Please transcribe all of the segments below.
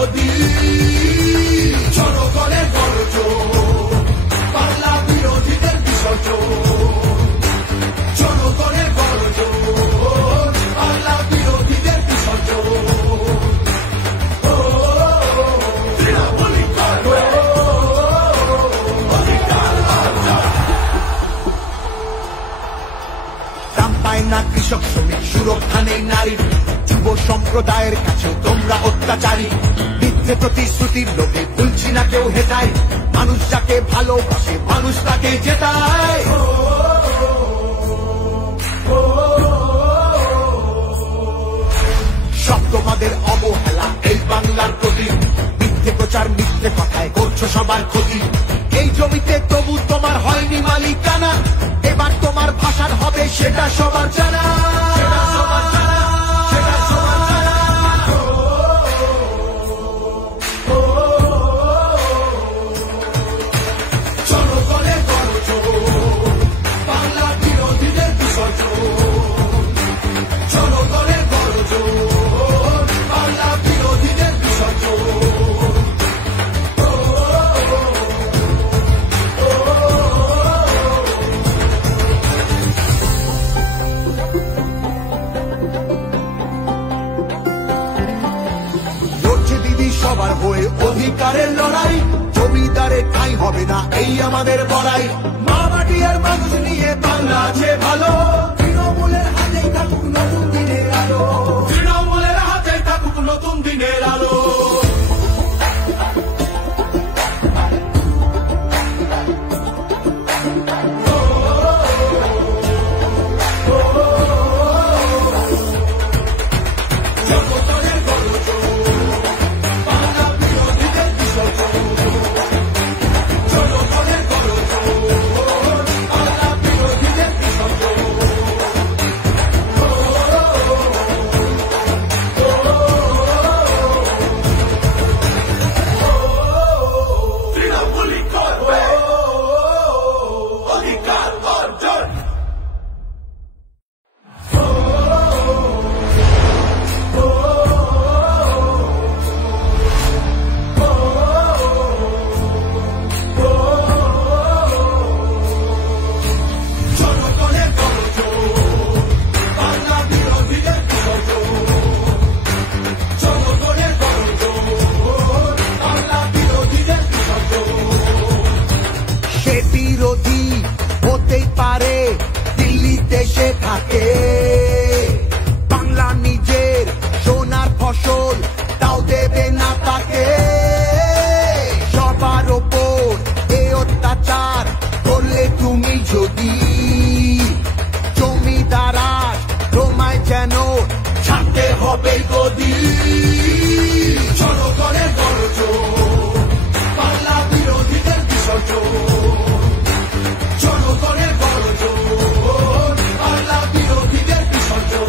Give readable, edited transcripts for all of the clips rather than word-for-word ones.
গদি। জনগণের গর্জন, বাংলা বিরোধীদের বিসর্জন। জনগণের গর্জন, বাংলা বিরোধীদের বিসর্জন। দাম পায় না কৃষক শ্রমিক, সুরক্ষা নেই নারীর, যুব সম্প্রদায়ের কাছেও তোমরা অত্যাচারী। মিথ্যে প্রতিশ্রুতির লোভে ভুলছি না কেউ হেটায়, মানুষ যাকে ভালোবাসে মানুষ তাকে জেতায়। সব তোমাদের অবহেলা এই বাংলার প্রতি, মিথ্যে প্রচার মিথ্যে কথায় করছো সবার ক্ষতি। এই জমিতে তবু তোমার হয়নি মালিকানা, এবার তোমার ভাষার হবে সেটা সবার জানা। জনগণের গর্জন, বাংলা বিরোধীদের বিসর্জন। জনগণের গর্জন, বাংলা বিরোধীদের বিসর্জন। সবার হয়ে অধিকারের লড়াই, জমিদারের ঠাঁই হবে না এই আমাদের বড়াই। মা মাটি আর মানুষ নিয়ে বাংলা আছে ভালো, তৃণমূলের হাতেই থাকুক নতুন দিনের আলো। তৃণমূলের হাতেই থাকুক নতুন দিনের আলো। বাংলা নিজের সোনার ফসল তাও দেবে না তাকে। সবার ওপর এ অত্যাচার করলে তুমি যদি, জমিদারা তোমায় যেন ছাড়তে হবে গদি। জনগণের গর্জন, বাংলা বিরোধীদের বিসর্জন। জনগণের গর্জন, বাংলা বিরোধীদের বিসর্জন।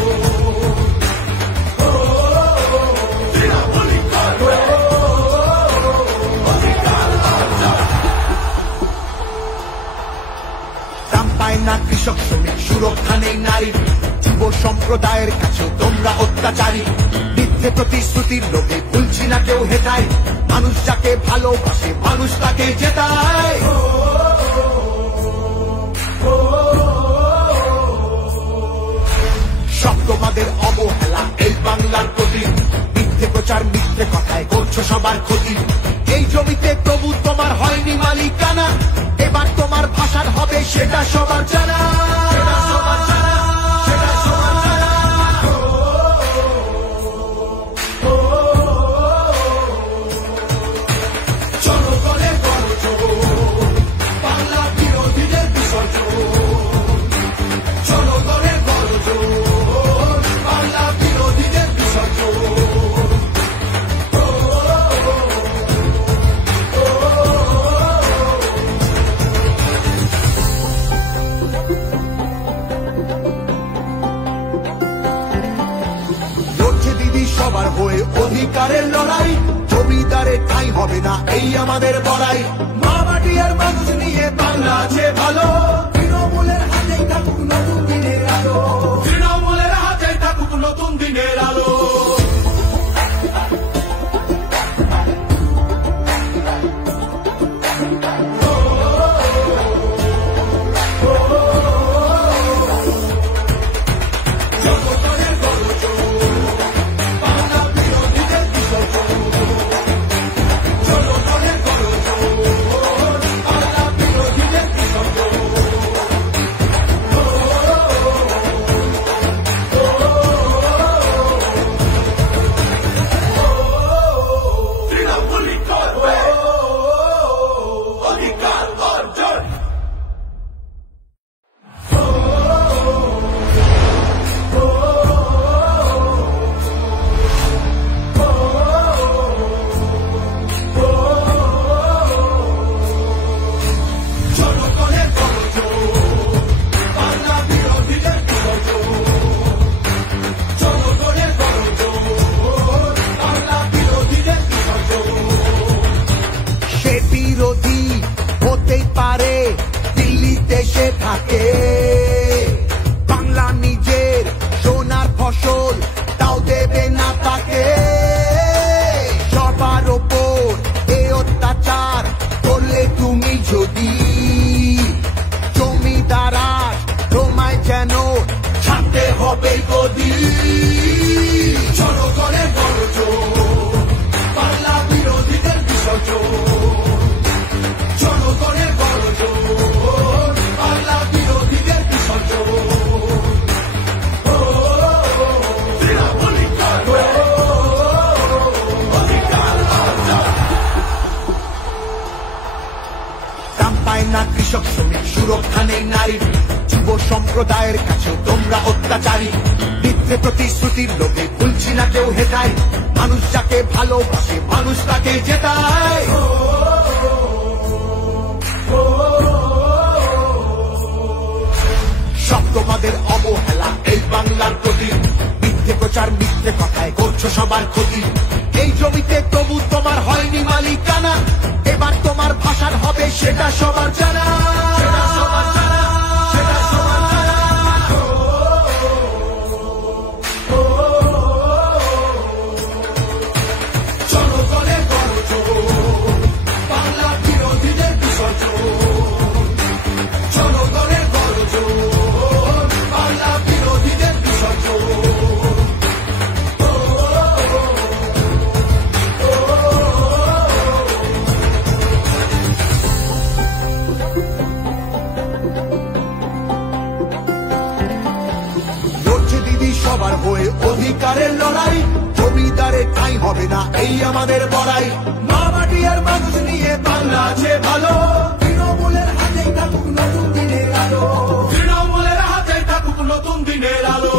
দাম পায় না কৃষক শ্রমিক, সুরক্ষা নেই নারীর, যুব সম্প্রদায়ের কাছেও তোমরা অত্যাচারী। মিথ্যে প্রতিশ্রুতির লোভে ভুলছি না কেউ হেটায়, মানুষ যাকে ভালোবাসে মানুষ তাকে জেতায়। সব তোমাদের অবহেলা এই বাংলার প্রতি, মিথ্যে প্রচার মিথ্যে কথায় করছো সবার ক্ষতি। এই জমিতে তবু তোমার হয়নি মালিকানা, এবার তোমার ভাষার হবে সেটা সবার জানা। জনগণের গর্জন, বাংলা বিরোধীদের বিসর্জন। জনগণের গর্জন, বাংলা বিরোধীদের বিসর্জন। সবার হয়ে অধিকারের লড়াই, জমিদারের ঠাঁই হবে না এই আমাদের বড়াই। মা মাটি আর মানুষ নিয়ে বাংলা আছে ভালো, তৃণমূলের হাতেই থাকুক নতুন দিনের আলো। তৃণমূলের হাতেই থাকুক নতুন দিনের আলো। সম্প্রদায়ের কাছেও তোমরা অত্যাচারী। মিথ্যে প্রতিশ্রুতির লোভে ভুলছি না কেউ হেটায়, মানুষ যাকে ভালোবাসে মানুষ তাকে জেতায়। সব তোমাদের অবহেলা এই বাংলার প্রতি, মিথ্যে প্রচার মিথ্যে কথায় করছো সবার ক্ষতি। এই জমিতে তবু তোমার হয়নি মালিকানা, এবার তোমার ভাষার হবে সেটা সবার জানা। জনগণের গর্জন, বাংলা বিরোধীদের বিসর্জন। জনগণের গর্জন, বাংলা বিরোধীদের বিসর্জন। সবার হয়ে অধিকারের লড়াই, জমিদারে ঠাঁই হবে না এই আমাদের বড়াই। মা মাটি আর মানুষ নিয়ে বাংলা আছে ভালো, তৃণমূলের হাতেই থাকুক নতুন দিনের আলো। তৃণমূলের হাতেই থাকুক নতুন দিনের আলো।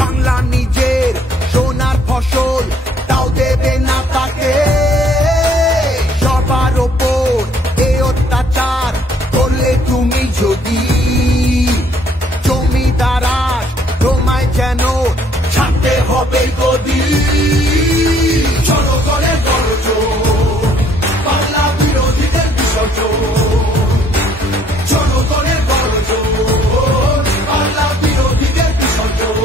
বাংলা নিজের সোনার ফসল তাও দেবে না তাকে। সবার ওপর এ অত্যাচার করলে তুমি যদি, জমিদারা তোমায় যেন ছাড়তে হবে গদি। জনগণের গর্জন, বাংলা বিরোধীদের বিসর্জন। জনগণের গর্জন, বাংলা বিরোধীদের বিসর্জন।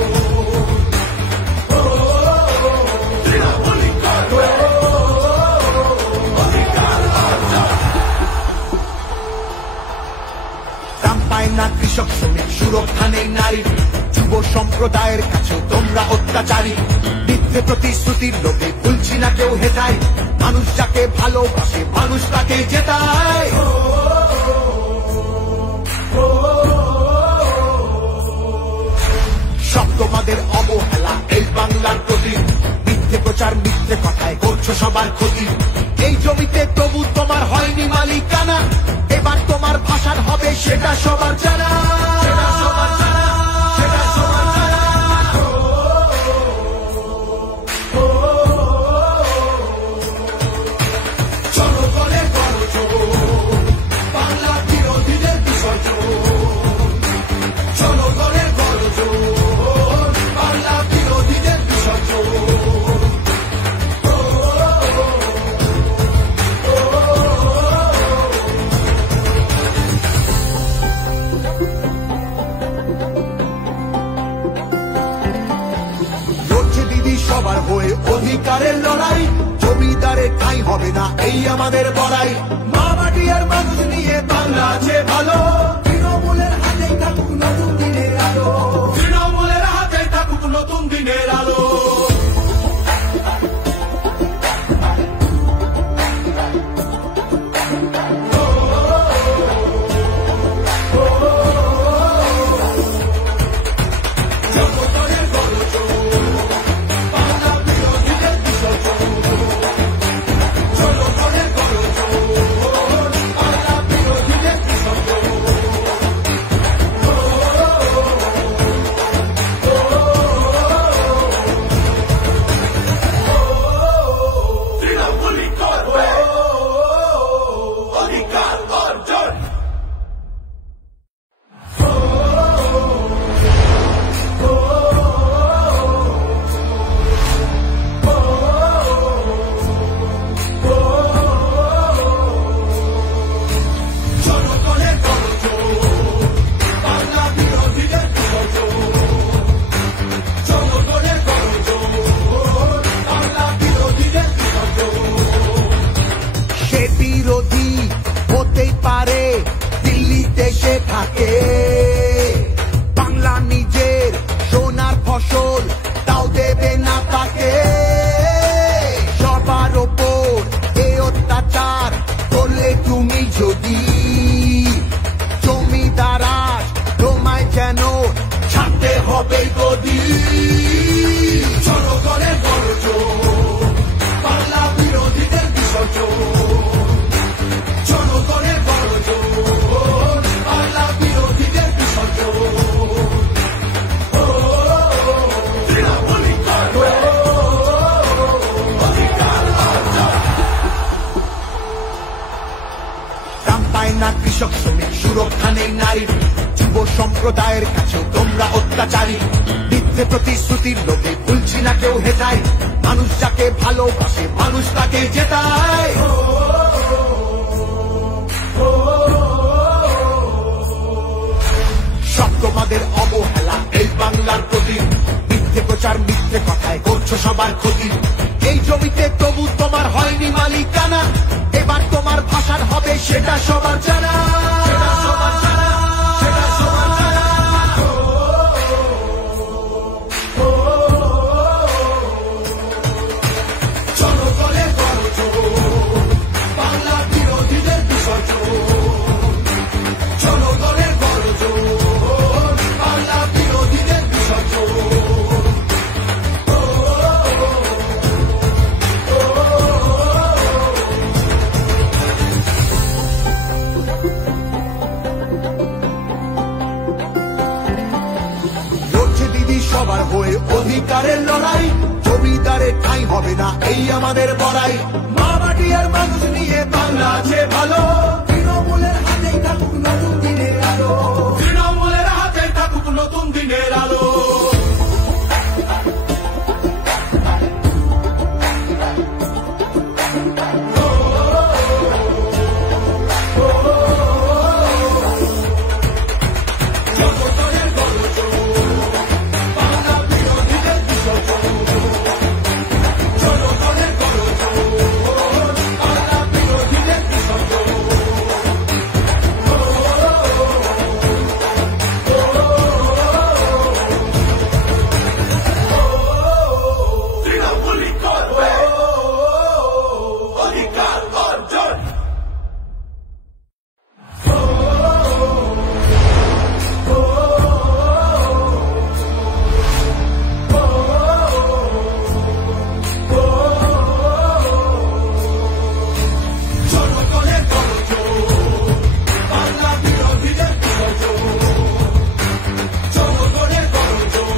দাম পায় না কৃষক শ্রমিক, সুরক্ষা নেই নারী, যুব সম্প্রদায়ের কাছেও তোমরা অত্যাচারী। মিথ্যে প্রতিশ্রুতির লোভে ভুলছি না কেউ হেটায়, মানুষ যাকে ভালোবাসে মানুষ তাকে জেতায়। সব তোমাদের অবহেলা এই বাংলার প্রতি, মিথ্যে প্রচার মিথ্যে কথায় করছো সবার ক্ষতি। এই জমিতে তবু তোমার হয়নি মালিকানা, এবার তোমার ভাষার হবে সেটা সবার জানা। জনগণের গর্জন, বাংলা বিরোধীদের বিসর্জন। জনগণের গর্জন, বাংলা বিরোধীদের বিসর্জন। সবার হয়ে অধিকারের লড়াই, জমিদারে ঠাঁই হবে না এই আমাদের বড়াই। মা মাটি আর মানুষ নিয়ে বাংলা আছে ভালো, তৃণমূলের হাতেই থাকুক নতুন দিনের আলো। তৃণমূলের হাতেই থাকুক নতুন দিনের আলো। জনগণের গর্জন, বাংলা বিরোধীদের বিসর্জন। থাকে, বাংলা নিজের সোনার ফসল তাও দেবে না তাকে। সবার ওপর এ অত্যাচার করলে তুমি যদি জমিদারাজ তোমায় যেন ছাড়তে হবে গদি। জনগণের গর্জন, বাংলা বিরোধীদের বিসর্জন। জনগণের গর্জন, বাংলা বিরোধীদের বিসর্জন। দাম পায় না কৃষক শ্রমিক, সুরক্ষা নেই নারীর, যুব সম্প্রদায়ের কাছেও তোমরা অত্যাচারী। মিথ্যে প্রতিশ্রুতির লোভে ভুলছি না কেউ হেটায়, মানুষ যাকে ভালোবাসে মানুষ তাকে জেতায়। সব তোমাদের অবহেলা এই বাংলার প্রতি, মিথ্যে প্রচার মিথ্যে কথায় করছো সবার ক্ষতি। এই জমিতে তবু তোমার হয়নি মালিকানা, এবার তোমার ভাষার হবে সেটা সবার জানা। জনগণের গর্জন, বাংলা বিরোধীদের বিসর্জন। জনগণের গর্জন, বাংলা বিরোধীদের বিসর্জন। লড়ছে দিদি সবার হয়ে অধিকারের লড়াই, জমিদারের ঠাঁই হবে না এই আমাদের বড়াই। মা মাটি আর মানুষ নিয়ে বাংলা আছে ভালো, তৃণমূলের হাতেই থাকুক নতুন দিনের আলো। তৃণমূলের হাতেই থাকুক নতুন দিনের আলো। জনগণের গর্জন, বাংলা বিরোধীদের বিসর্জন। জনগণের গর্জন, বাংলা বিরোধীদের বিসর্জন। তৃণমূলই করবে অধিকার অর্জন। জনগণের গর্জন, বাংলা বিরোধীদের বিসর্জন। জনগণের গর্জন,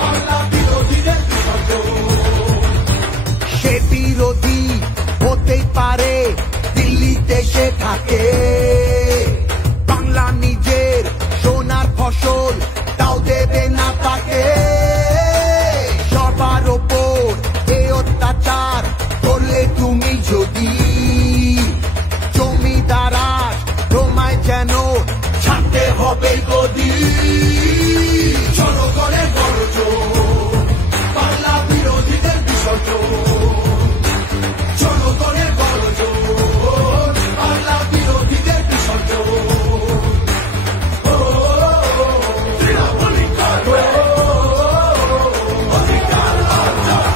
বাংলা বিরোধীদের বিসর্জন। সে বিরোধী হতেই পারে দিল্লিতে সে থাকে, বাংলা নিজের সোনার ফসল তাও দেবে না তাকে। সবার ওপর এ অত্যাচার করলে তুমি যদি জমিদারাজ তোমায় যেন ছাড়তে হবে গদি। জনগণের গর্জন, বাংলা বিরোধীদের বিসর্জন। জনগণের গর্জন, বাংলা বিরোধীদের বিসর্জন। তৃণমূলই করবে অধিকার অর্জন।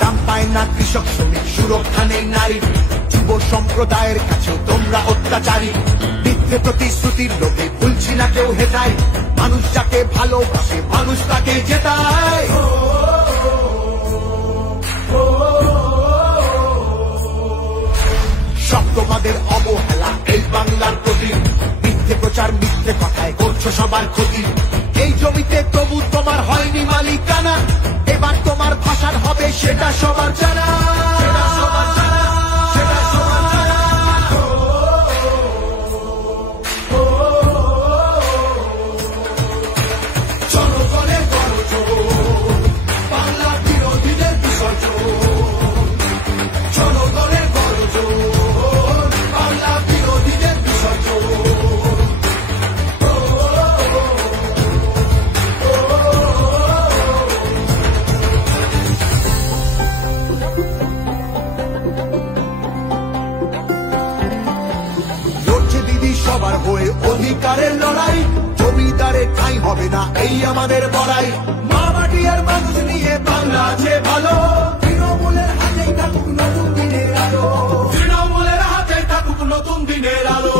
দাম পায় না কৃষক শ্রমিক, সুরক্ষা নেই নারীর, যুব সম্প্রদায়ের কাছেও তোমরা অত্যাচারী। মিথ্যে প্রতিশ্রুতির লোভে ভুলছি না কেউ হেটায়, মানুষ যাকে ভালোবাসে মানুষ তাকে জেতায়। সব তোমাদের অবহেলা এই বাংলার প্রতি, মিথ্যে প্রচার মিথ্যে কথায় করছো সবার ক্ষতি। এই জমিতে তবু তোমার হয়নি মালিকানা, এবার তোমার ভাষার হবে সেটা সবার জানা। জনগণের গর্জন, বাংলা বিরোধীদের বিসর্জন। জনগণের গর্জন, বাংলা বিরোধীদের বিসর্জন। অধিকারের লড়াই, জমিদারে ঠাঁই হবে না এই আমাদের বড়াই। মা মাটি আর মানুষ নিয়ে বাংলা আছে ভালো, তৃণমূলের হাতেই থাকুক নতুন দিনের আলো, তৃণমূলের হাতেই থাকুক নতুন দিনের আলো।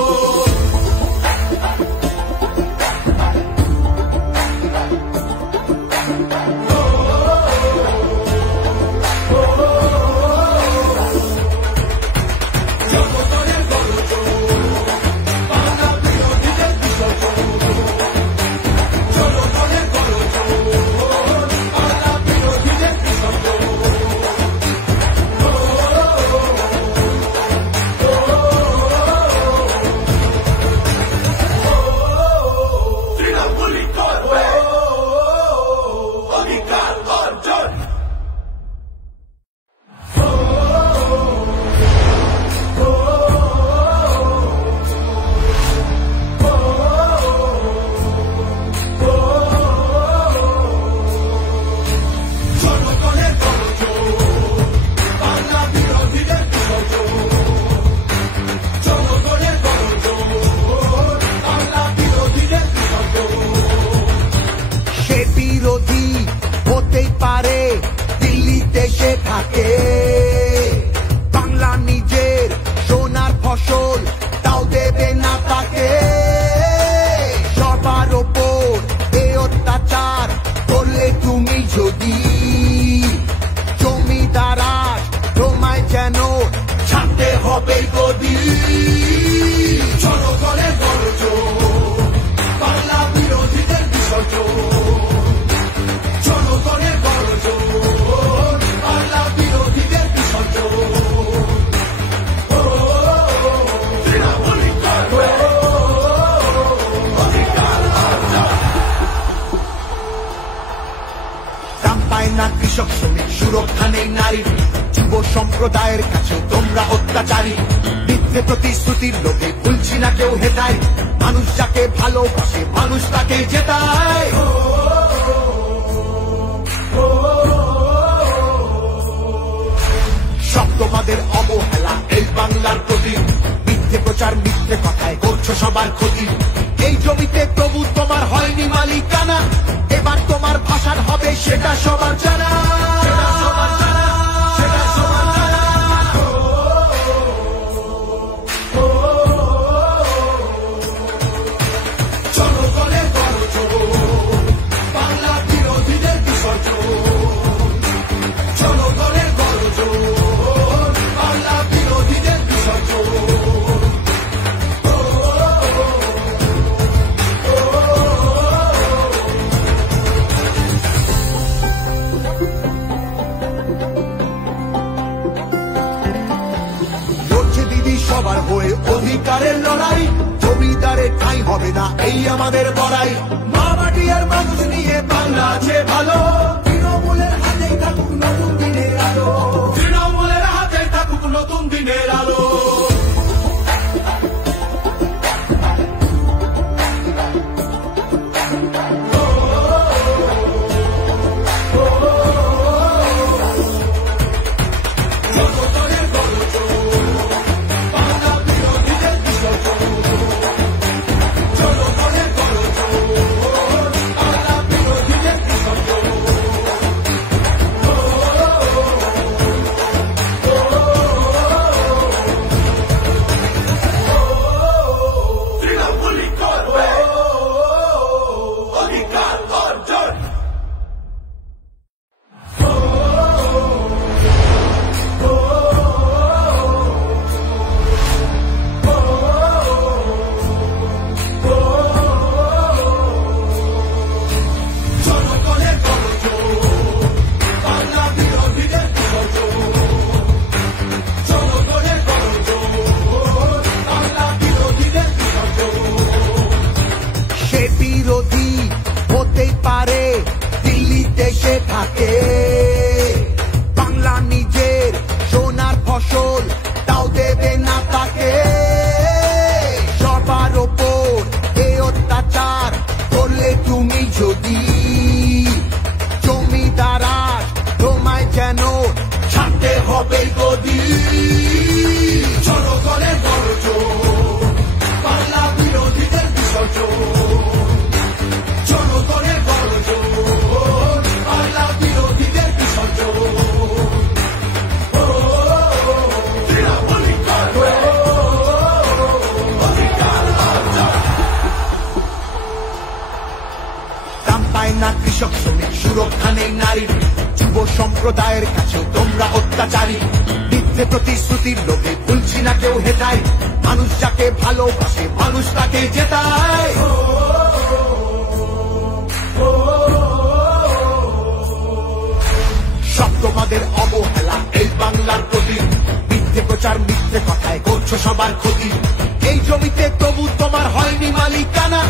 বাংলা নিজের সোনার ফসল তাও দেবে না তাকে, সবার ওপর এ অত্যাচার করলে তুমি যদি, জমিদারা তোমায় যেন ছাড়তে হবে গদি। জনগণের গর্জন, বাংলা বিরোধীদের বিসর্জন, জনগণের গর্জন, বাংলা বিরোধীদের বিসর্জন। দাম পায় না কৃষক শ্রমিক, সুরক্ষা নেই নারীর, যুব সম্প্রদায়ের কাছে তোমরা অত্যাচারী। মিথ্যে প্রতিশ্রুতির লোকে ভুলছি না কেউ হেতায়, মানুষ যাকে ভালোবাসে মানুষ তাকে জেতায়। শব্দবাদের অবহেলা এই বাংলার প্রতি, মিথ্যে প্রচার মিথ্যে কথায় করছো সবার ক্ষতি। এই জমিতে তবু তোমার হয়নি মালিকানা, এবার তোমার ভাষার হবে সেটা সবার জানা, সেটা সবার জানা, সেটা সবার জানা। জনগণের গর্জন, বাংলা বিরোধীদের বিসর্জন, জনগণের গর্জন, বাংলা বিরোধীদের বিসর্জন। সবার হয়ে অধিকারের লড়াই, জমিদারে ঠাঁই হবে না এই আমাদের বড়াই। মা মাটি আর মানুষ নিয়ে বাংলা আছে ভালো, তৃণমূলের হাতেই থাকুক নতুন দিনের আলো, তৃণমূলের হাতেই থাকুক নতুন দিনের আলো। থাকে বাংলা নিজের সোনার ফসল তাও দেবে না তাকে। সবার ওপর এই অত্যাচার করলে তুমি যদি জমিদারা তোমায় যেন ছাড়তে হবে গদি। জনগণের গর্জন, বাংলা বিরোধীদের বিসর্জন। সুরক্ষা নেই নারীর, যুব সম্প্রদায়ের কাছেও তোমরা অত্যাচারী। মিথ্যে প্রতিশ্রুতির লোভে ভুলছি না কেউ হেটায়, মানুষ যাকে ভালোবাসে মানুষ তাকে জেতায়। সব তোমাদের অবহেলা এই বাংলার প্রতি, মিথ্যে প্রচার মিথ্যে কথায় করছো সবার ক্ষতি। এই জমিতে তবু তোমার হয়নি মালিকানা,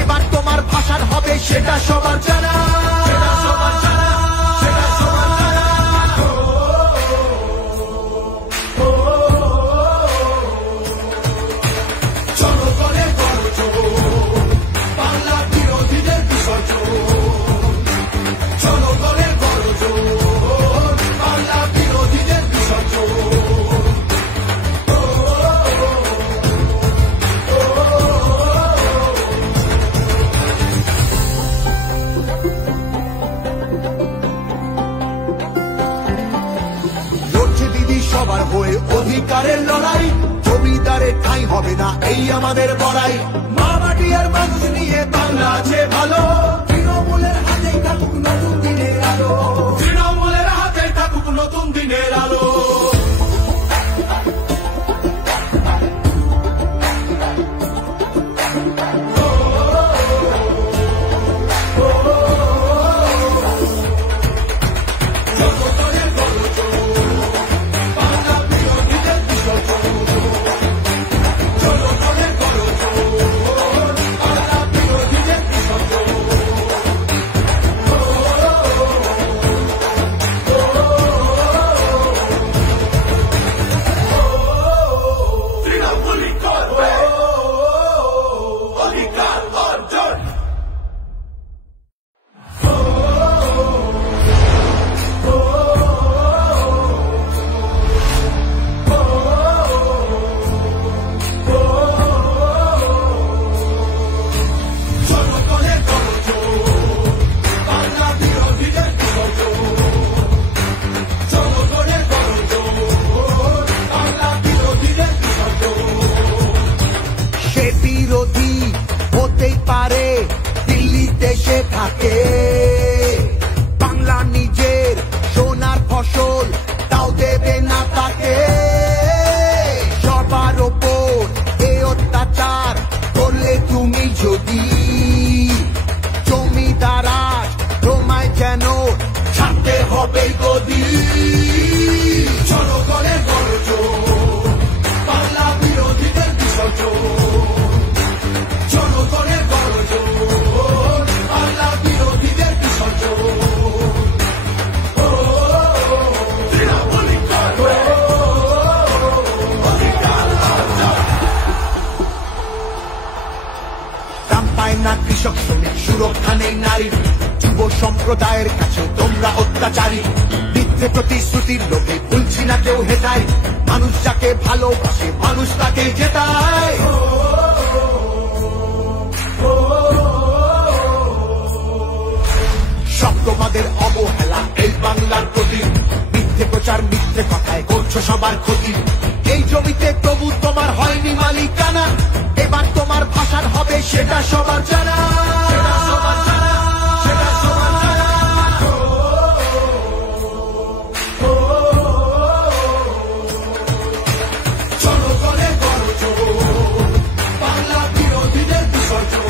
এবার তোমার ভাষার হবে সেটা সবার জানা। সবার হয়ে অধিকারের লড়াই, জমিদারের ঠাঁই হবে না এই আমাদের বড়াই। মা মাটি আর মানুষ নিয়ে বাংলা আছে ভালো, তৃণমূলের হাতেই থাকুক নতুন দিনের আলো, তৃণমূলের হাতেই থাকুক নতুন দিনের আলো। বাংলা নিজের সোনার ফসল তাও দেবে না তাকে, সবার ওপর এ অত্যাচার করলে তুমি যদি, জমিদারাজ তোমায় যেন ছাড়তে হবে গদি। চলো করে গর্জন, বাংলা বিরোধীদের বিসর্জন, চলো করে গর্জন, কৃষক শ্রমিক সুরক্ষা নেই নারীর, যুব সম্প্রদায়ের কাছেও তোমরা অত্যাচারী। মিথ্যে প্রতিশ্রুতির লোভে ভুলছি না কেউ হেটায়, মানুষ যাকে ভালোবাসে মানুষ তাকে জেতায়। সব তোমাদের অবহেলা এই বাংলার প্রতি, মিথ্যে প্রচার মিথ্যে কথায় করছো সবার ক্ষতি। এই জমিতে তবু তোমার হয়নি মালিকানা, এবার তোমার ভাষার হবে সেটা সবার জানা। চলো করে গর্জন, বাংলা বিরোধীদের বিসর্জন,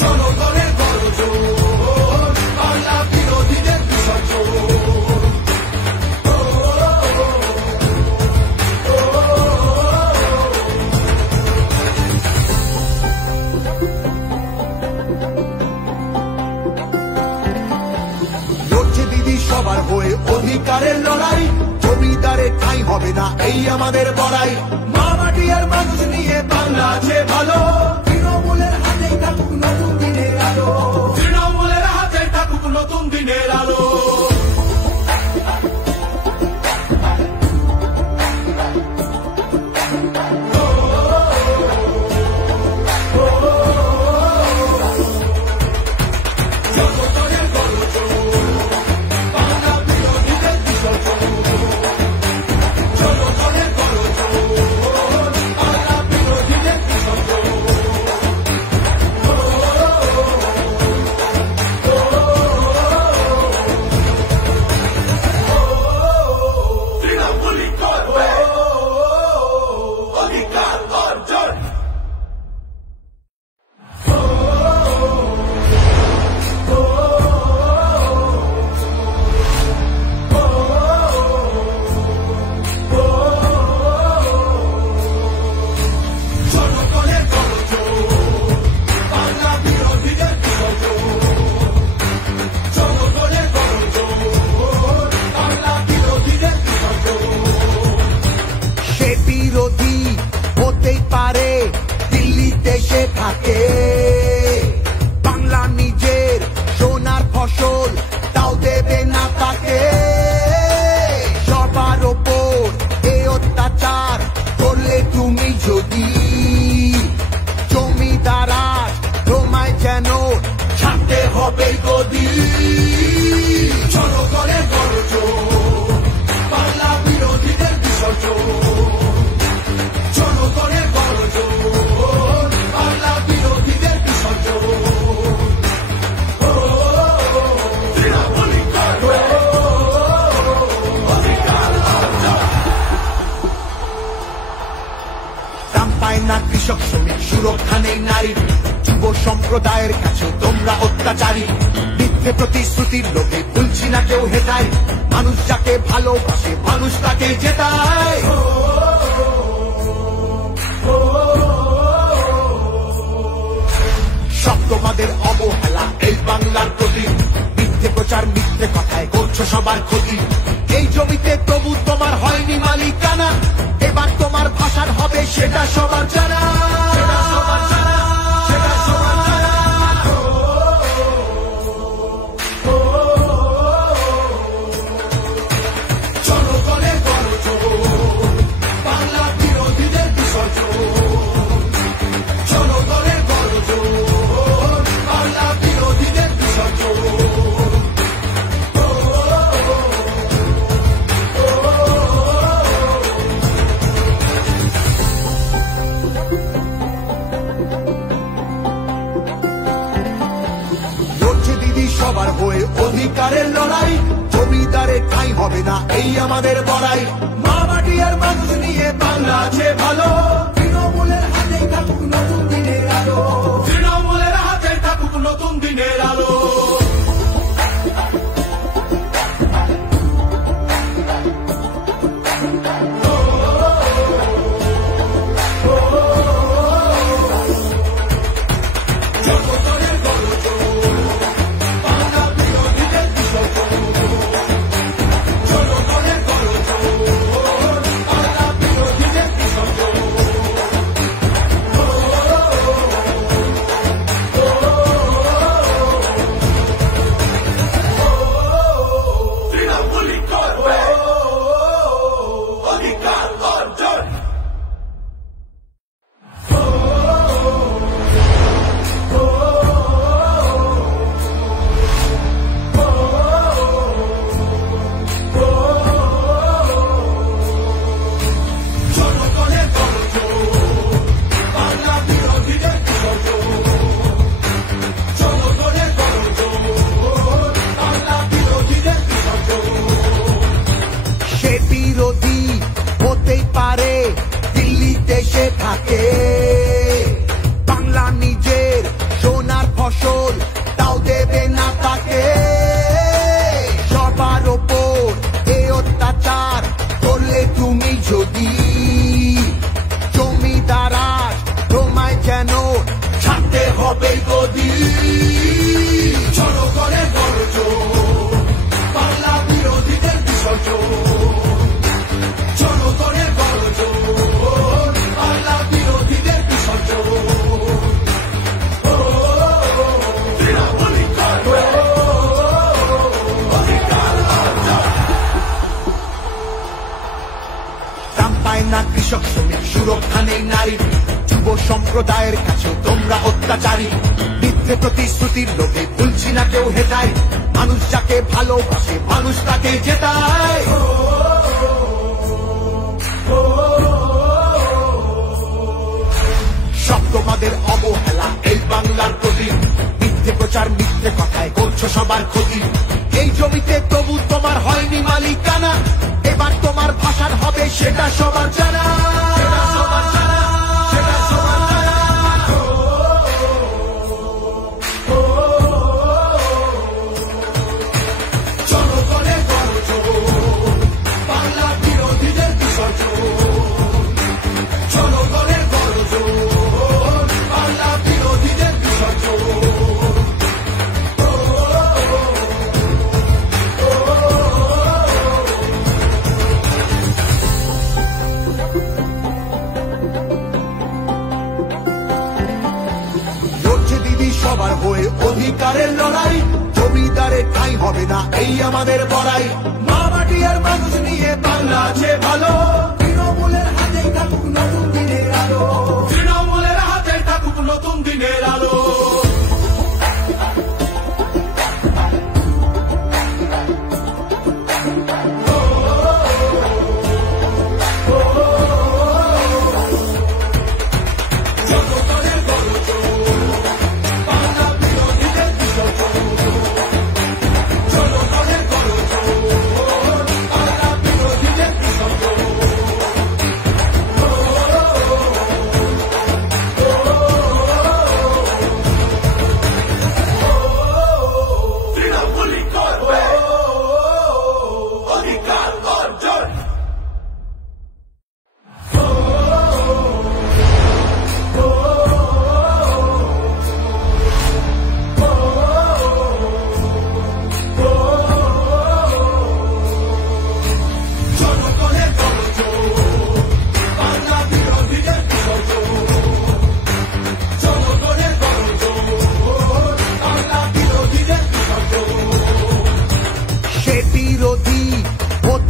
চলো করে গর্জন, বাংলা বিরোধীদের বিসর্জন। সবার হয়ে অধিকারের লড়াই, জমিদারের ঠাঁই হবে না এই আমাদের বড়াই। মা মাটি আর মানুষ নিয়ে বাংলা আছে ভালো, তৃণমূলের হাতেই থাকুক নতুন দিনের আলো, তৃণমূলের হাতেই থাকুক নতুন দিনের আলো। চলো করে গর্জন, বাংলা বিরোধীদের বিসর্জন, কৃষক শ্রমিক সুরক্ষা নেই নারীর, যুব সম্প্রদায়ের কাছে তোমরা অত্যাচারী। মিথ্যে প্রতিশ্রুতির লোভে ভুলছি না কেউ হেটায়, মানুষ যাকে ভালোবাসে মানুষ তাকে জেতায়। সব তোমাদের অবহেলা এই বাংলার প্রতি, মিথ্যে প্রচার মিথ্যে কথায় করছো সবার ক্ষতি। এই জমিতে তবু তোমার হয়নি মালিকানা, এবার তোমার ভাষার হবে সেটা সবার জানা। জনগণের গণজোর, বাংলা বিরোধীদের বিসর্জন। জনগণের গণজোর, বাংলা বিরোধীদের বিসর্জন। সবার হয়ে অধিকারের লড়াই, জমিদারে ঠাঁই হবে না এই আমাদের বড়াই। মা মাটি আর মানুষ নিয়ে বাংলা আছে ভালো, তৃণমূলের হাতে থাকুক নতুন দিনের আলো। তৃণমূলের হাতে থাকুক নতুন দিনের আলো। বাংলা নিজের সোনার ফসল তাও দেবে না তাকে। সবার ওপর এ অত্যাচার করলে তুমি যদি, জমিদারা তোমায় যেন ছাড়তে হবে গদি। জনগণের গণজোর, বাংলা বিরোধীদের বিসর্জন। জনগণের গণজোর, বাংলা বিরোধীদের বিসর্জন। দাম পায় না কৃষক শ্রমিক সুরক্ষা নেই নারীর, যুব সম্প্রদায়ের কাছে তোমরা অত্যাচারী। মিথ্যে প্রতিশ্রুতির লোভে ভুলছি না কেউ হেটায়, মানুষ যাকে ভালোবাসে মানুষ তাকে জেতায়। সব তোমাদের অবহেলা এই বাংলার প্রতি, মিথ্যে প্রচার মিথ্যে কথায় করছো সবার ক্ষতি। এই জমিতে তবু তোমার হয়নি মালিকানা, এবার তোমার ভাষার হবে সেটা সবার জানা। জনগণের গণজোর, বাংলা বিরোধীদের বিসর্জন। জনগণের গণজোর, বাংলা বিরোধীদের বিসর্জন। লড়ছে দিদি সবার হয়ে অধিকারের লড়াই, জমিদারে ঠাঁই হবে না এই আমাদের বড়াই। মা মাটি আর মানুষ নিয়ে বাংলা আছে ভালো, তৃণমূলের হাতেই থাকুক নতুন দিনের আলো। তৃণমূলের হাতে থাকুক নতুন দিনের আলো। জনগণের গণজোর, বাংলা বিরোধীদের বিসর্জন।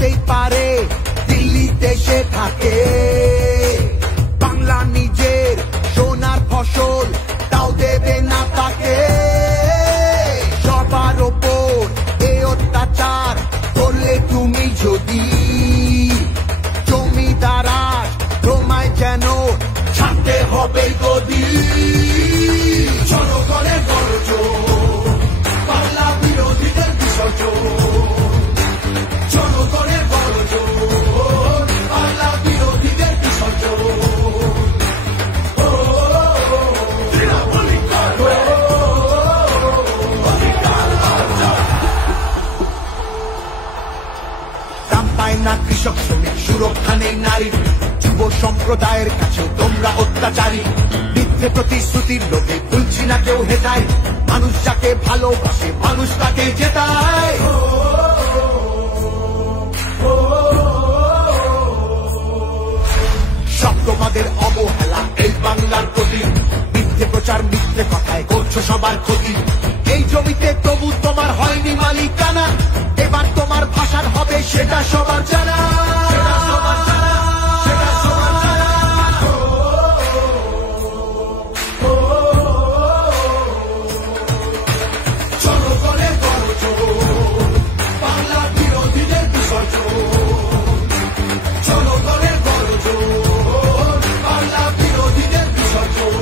হতেই পারে দিল্লিতে সে থাকে, বাংলা নিজের সোনার ফসল তাও দেবে না তাকে। সবার ওপর এ অত্যাচার করলে তুমি যদি, জমিদারাজ তোমায় যেন ছাড়তে হবে গদি। জনগণের গর্জন, বাংলা বিরোধীদের বিসর্জন। জনগণের গর্জন, বাংলা বিরোধীদের বিসর্জন। দাম পায় না কৃষক শ্রমিক, সুরক্ষা নেই নারীর, যুব সম্প্রদায়ের কাছেও তোমরা অত্যাচারী। মিথ্যে প্রতিশ্রুতির লোভে ভুলছি না কেউ হেটায়, মানুষ যাকে ভালোবাসে মানুষ তাকে জেতায়। সব তোমাদের অবহেলা এই বাংলার প্রতি, মিথ্যে প্রচার মিথ্যে কথায় করছো সবার ক্ষতি। এই জমিতে তবু তোমার হয়নি মালিকানা, এবার তোমার ভাষার হবে সেটা সবার জানা। জনগণের গর্জন, বাংলা বিরোধীদের বিসর্জন। জনগণের গর্জন, বাংলা বিরোধীদের বিসর্জন।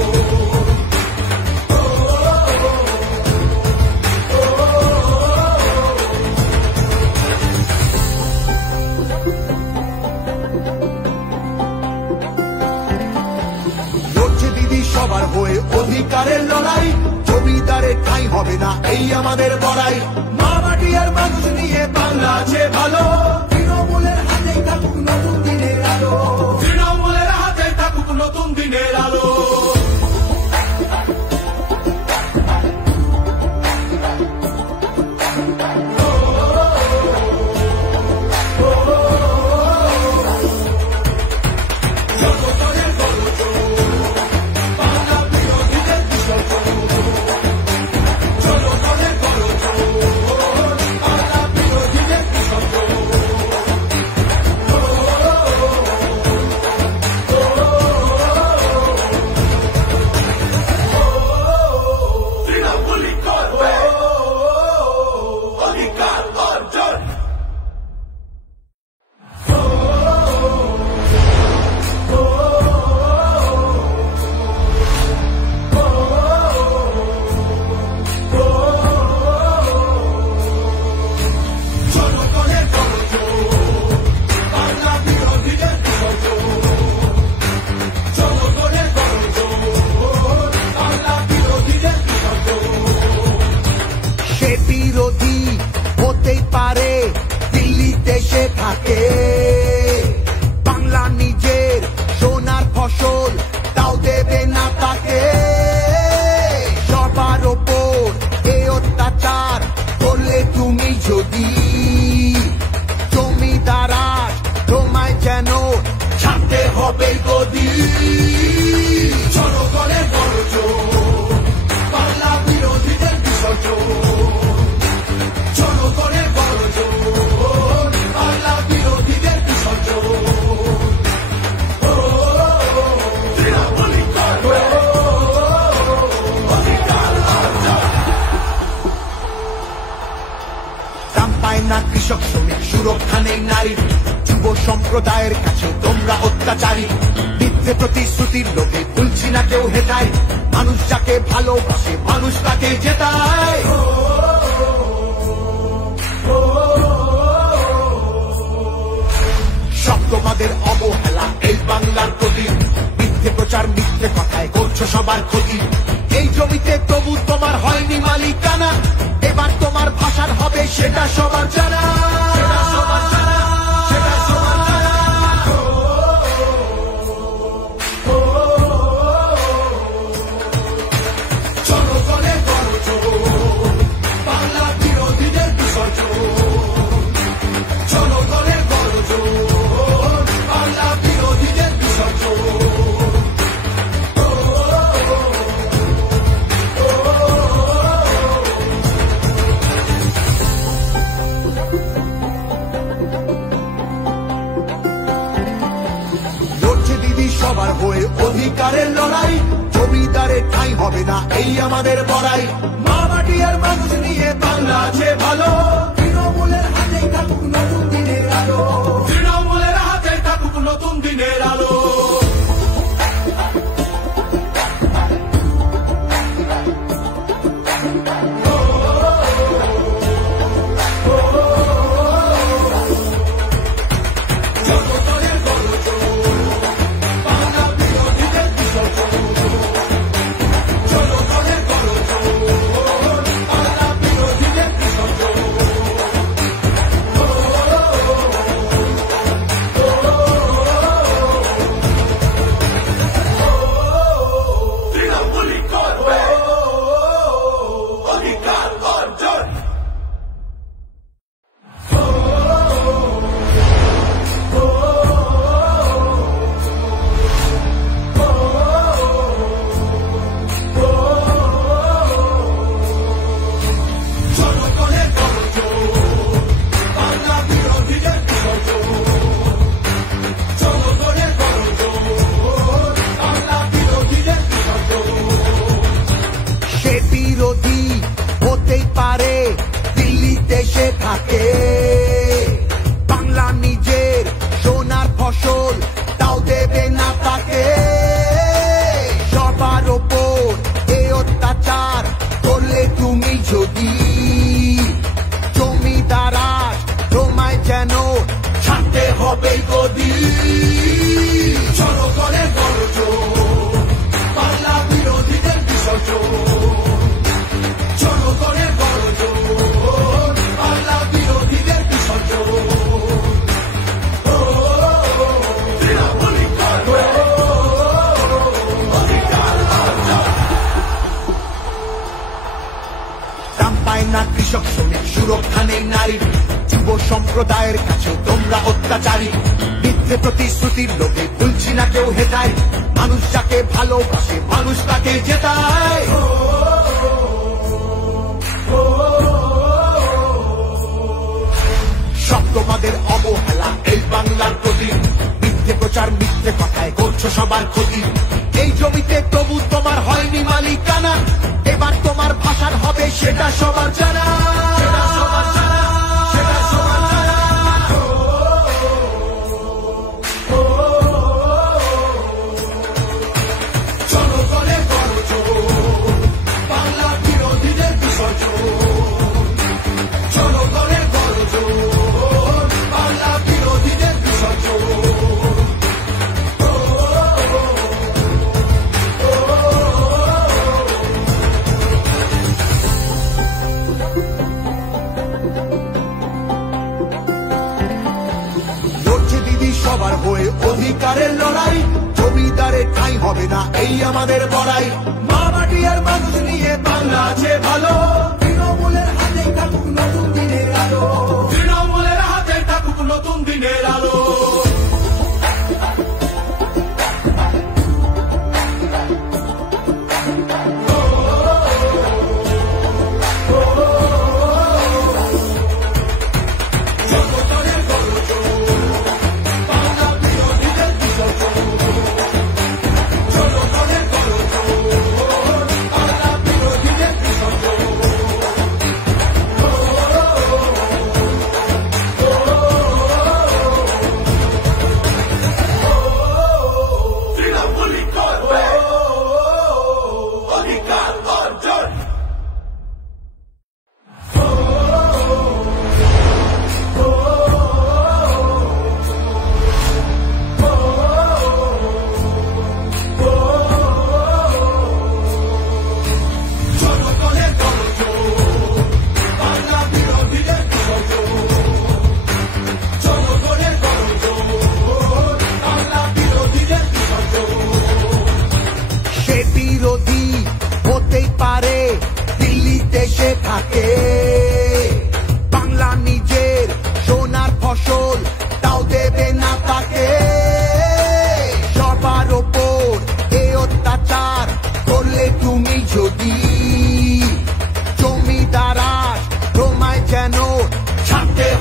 লড়ছে দিদি সবার হয়ে অধিকারের লড়াই, জমিদারের ঠাঁই হবে না এই আমাদের বড়াই। মা মাটি আর মানুষ নিয়ে বাংলা আছে ভালো, তৃণমূলের হাতেই থাকুক নতুন দিনের আলো। তৃণমূলের হাতেই থাকুক নতুন দিনের আলো। বিরোধী হতেই পারে দিল্লিতে সে থাকে, বাংলা নিজের সোনার ফসল তাও দেবে না তাকে। সবার ওপর এ অত্যাচার করলে তুমি যদি, জমিদারাজ তোমায় যেন ছাড়তে হবে গদি। জনগণের গর্জন, বাংলা বিরোধীদের বিসর্জন। জনগণের গর্জন, বাংলা বিরোধীদের বিসর্জন। দাম পায় না কৃষক শ্রমিক, সুরক্ষা নেই নারীর, যুব সম্প্রদায়ের কাছে তোমরা অত্যাচারী। মিথ্যে প্রতিশ্রুতির লোভে ভুলছি না কেউ হেটায়, মানুষ যাকে ভালোবাসে মানুষ তাকে জেতায়। সব তোমাদের অবহেলা এই বাংলার প্রতি, মিথ্যে প্রচার মিথ্যে কথায় করছো সবার ক্ষতি। এই জমিতে তবু তোমার হয়নি মালিকানা, এবার তোমার ভাষার হবে সেটা সবার জানা। জনগণের গর্জন, বাংলা বিরোধীদের বিসর্জন। জনগণের গর্জন, বাংলা বিরোধীদের বিসর্জন। সবার হয়ে অধিকারের লড়াই, জমিদারের ঠাঁই হবে না এই আমাদের বড়াই। মা মাটি আর মানুষ নিয়ে বাংলা আছে ভালো, তৃণমূলের হাতেই থাকুক নতুন দিনের আলো, তৃণমূলের হাতেই থাকুক নতুন দিনের আলো। বাংলা নিজের সোনার ফসল তাও দেবে না তাকে, সবার ওপর এই অত্যাচার করলে তুমি যদি, জমিদার তোমায় যেন ছাড়তে হবে গদি। চলো করে গর্জন বাংলা বিরোধীদের বিসর্জন, চলো করে গর্জন বাংলা বিরোধীদের বিসর্জন। দাম পায় না কৃষক শ্রমিক, সুরক্ষা নেই নারীর, যুব সম্প্রদায়ের কাছে তোমরা অত্যাচারী। মিথ্যে প্রতিশ্রুতির লোভে ভুলছি না কেউ হেটায়, মানুষ যাকে ভালোবাসে মানুষ তাকে জেতায়। সব তোমাদের অবহেলা এই বাংলার প্রতি, মিথ্যে প্রচার মিথ্যে কথায় করছো সবার ক্ষতি। এই জমিতে তবু তোমার হয়নি মালিকানা, এবার তোমার ভাষার হবে সেটা সবার জানা, সেটা সবার জানা, সেটা সবার জানা। চলো করে গর্জন বাংলা বিরোধীদের বিসর্জন, চলো করে গর্জন বাংলা বিরোধীদের বিসর্জন। সবার হয়ে অধিকারের লড়াই, জমিদারের ঠাঁই হবে না এই আমাদের বড়াই। মা মাটি আর মানুষ নিয়ে বাংলা আছে ভালো, তৃণমূলের হাতেই থাকুক নতুন দিনের আলো, তৃণমূলের হাতেই থাকুক নতুন দিনের আলো।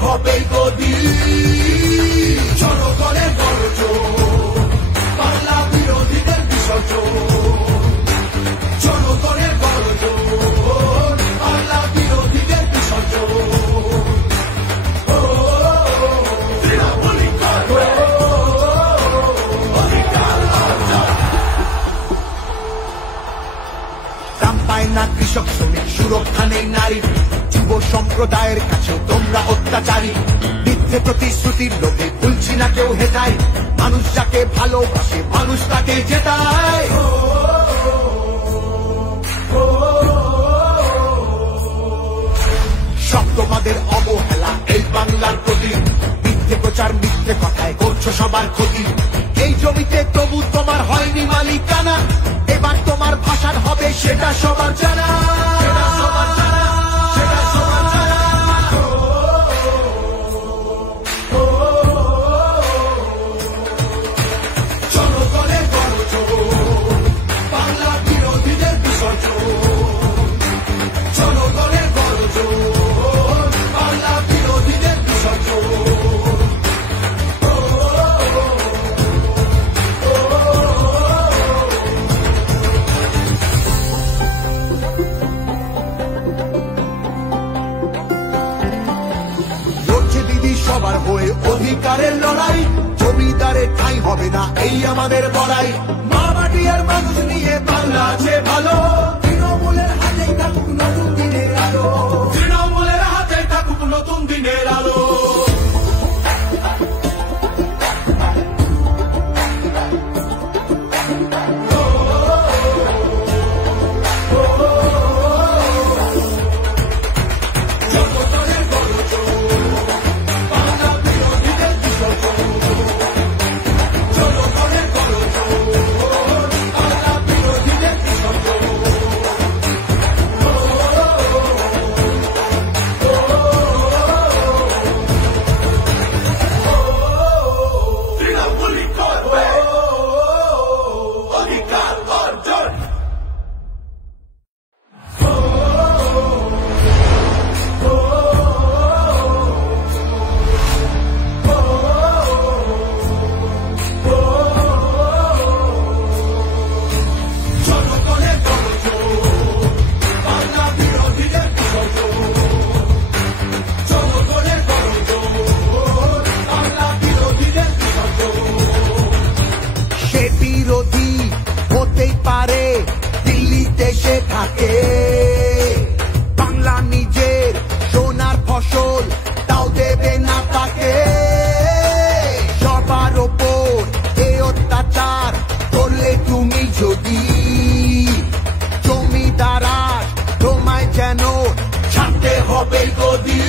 হবে গদি, চলো করে গর্জন বাংলা কৃষক শ্রমিক সুরক্ষা নেই নারীর, যুব সম্প্রদায়ের কাছেও তোমরা অত্যাচারী। মিথ্যে প্রতিশ্রুতির লোভে ভুলছি না কেউ হেটায়, মানুষ যাকে ভালোবাসে মানুষ তাকে জেতায়। সব তোমাদের অবহেলা এই বাংলার প্রতি, মিথ্যে প্রচার মিথ্যে কথায় করছো সবার ক্ষতি। এই জমিতে তবু তোমার হয়নি মালিকানা, এবার তোমার ভাষার হবে সেটা সবার জানা। জনগণের গণজোর, বাংলা বিরোধীদের বিসর্জন। জনগণের গণজোর, বাংলা বিরোধীদের বিসর্জন। সবার হয়ে অধিকারের লড়াই, জমিদারে ঠাঁই হবে না এই আমাদের বড়াই। মা মাটি আর মানুষ নিয়ে বাংলা আছে ভালো, তৃণমূলের হাতেই থাকুক নতুন দিনের আলো। তৃণমূলের হাতেই থাকুক নতুন দিনের আলো। বাংলা নিজের সোনার ফসল তাও দেবে না তাকে। সবার ওপর এ অত্যাচার করলে তুমি যদি, জমিদারা তোমায় যেন ছাড়তে হবে গদি।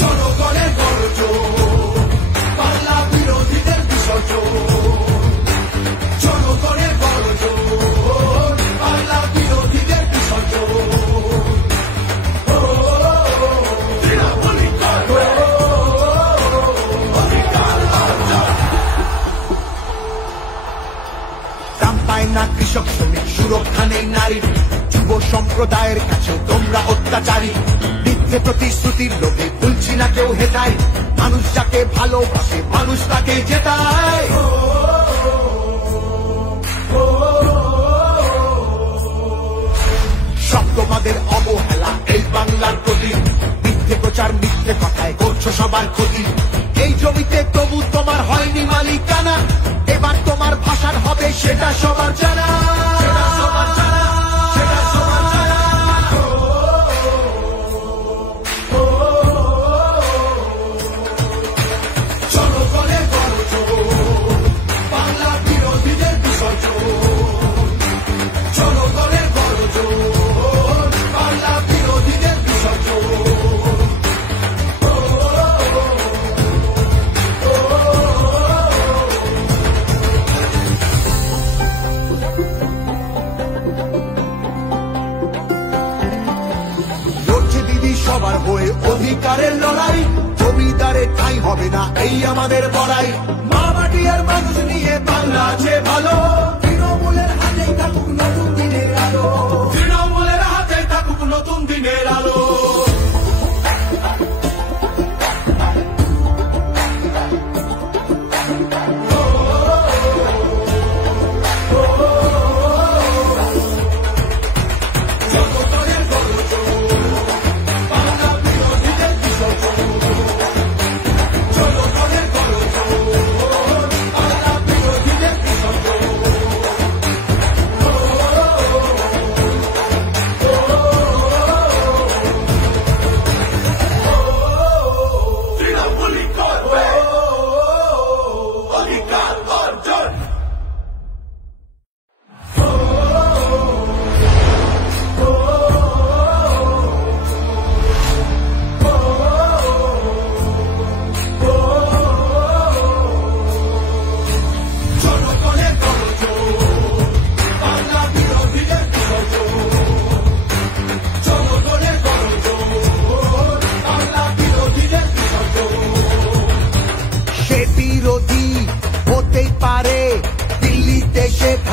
জনগণের গণজোর, বাংলা বিরোধীদের বিসর্জন। জনগণের গণজোর, বাংলা বিরোধীদের বিসর্জন। দাম পায় না কৃষক শ্রমিক সুরক্ষা নেই নারীর, যুব সম্প্রদায়ের কাছেও তোমরা অত্যাচারী। মিথ্যে প্রতিশ্রুতির লোভে ভুলছি না কেউ হেটায়, মানুষ যাকে ভালোবাসে মানুষ তাকে জেতায়। সব তোমাদের অবহেলা এই বাংলার প্রতি, মিথ্যে প্রচার মিথ্যে কথায় করছো সবার ক্ষতি। এই জমিতে তবু তোমার হয়নি মালিকানা, এবার তোমার ভাষার হবে সেটা সবার জানা। জনগণের গণজোর, বাংলা বিরোধীদের বিসর্জন। জনগণের গণজোর, বাংলা বিরোধীদের বিসর্জন। সবার হয়ে অধিকারের লড়াই, জমিদারে ঠাঁই হবে না এই আমাদের বড়াই। মা মাটি আর মানুষ নিয়ে বাংলা আছে ভালো, তৃণমূলের হাতেই থাকুক নতুন দিনের আলো। তৃণমূলের হাতেই থাকুক নতুন দিনের আলো।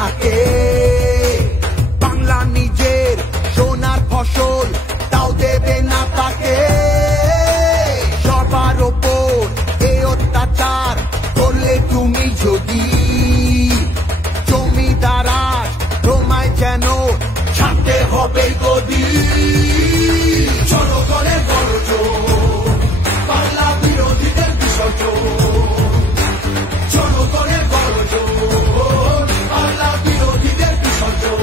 থাকে। বাংলা নিজের সোনার ফসল, তাও দেবে না তাকে। সবার ওপর এ অত্যাচার করলে তুমি যদি, জমিদারা তোমায় যেন ছাড়তে হবে গদি। জনগণের গর্জন, বাংলা বিরোধীদের বিসর্জন। জনগণের গর্জন, বাংলা বিরোধীদের বিসর্জন।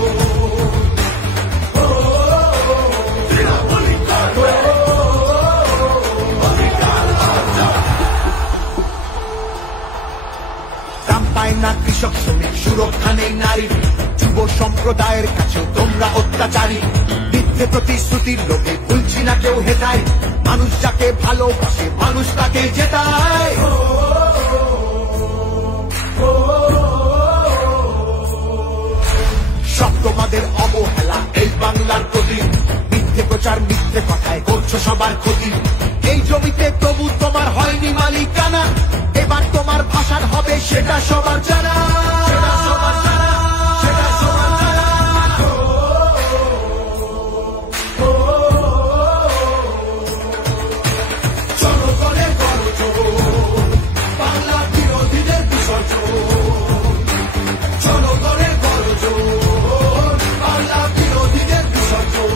দাম পায় না কৃষক শ্রমিক, সুরক্ষা নেই নারীর। যুব সম্প্রদায়ের কাছেও তোমরা অত্যাচারী। মিথ্যে প্রতিশ্রুতির লোভে ভুলছি না কেউ হেতায়। মানুষ যাকে ভালোবাসে মানুষ তাকে জেতায়। সব তোমাদের অবহেলা এই বাংলার প্রতি। মিথ্যে প্রচার মিথ্যে কথায় করছো সবার ক্ষতি। এই জমিতে তবু তোমার হয়নি মালিকানা। এবার তোমার ভাষার হবে সেটা সবার জানা। সেটা সবার জানা, সেটা সবার জানা। জনগণের গর্জন, বাংলা বিরোধীদের বিসর্জন। জনগণের গর্জন, বাংলা বিরোধীদের বিসর্জন।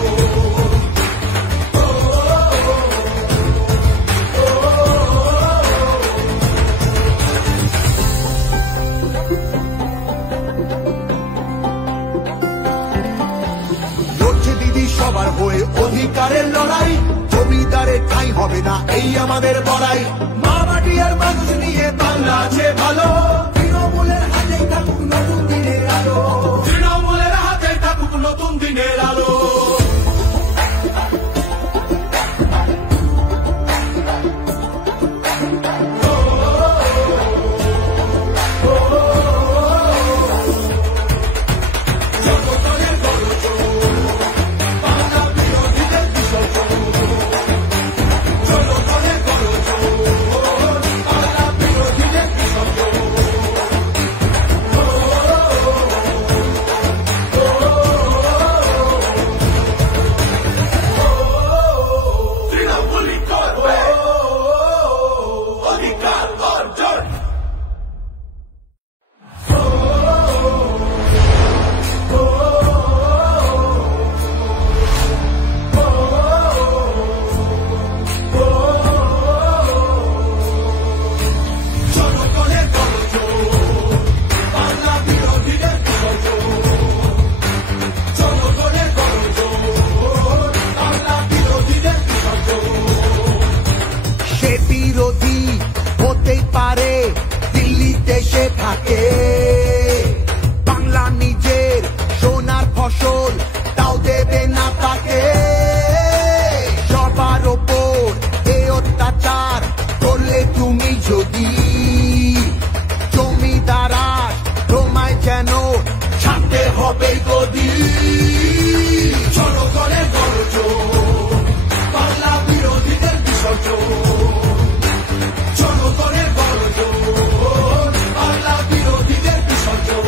সবার হয়ে অধিকারের লড়াই, জমিদারে ঠাঁই হবে না এই আমাদের বড়াই। মা মাটি আর মানুষ নিয়ে বাংলা আছে ভালো। তৃণমূলের হাতে থাকুক নতুন দিনের আলো। তৃণমূলের হাতে থাকুক নতুন দিনের আলো। বাংলা নিজের সোনার ফসল, তাও দেবে না তাকে। সবার ওপর এ অত্যাচার করলে তুমি যদি, জমিদারা তোমায় যেন ছাড়তে হবে গদি। জনগণের গর্জন, বাংলা বিরোধীদের বিসর্জন। জনগণের গর্জন, বাংলা বিরোধীদের বিসর্জন।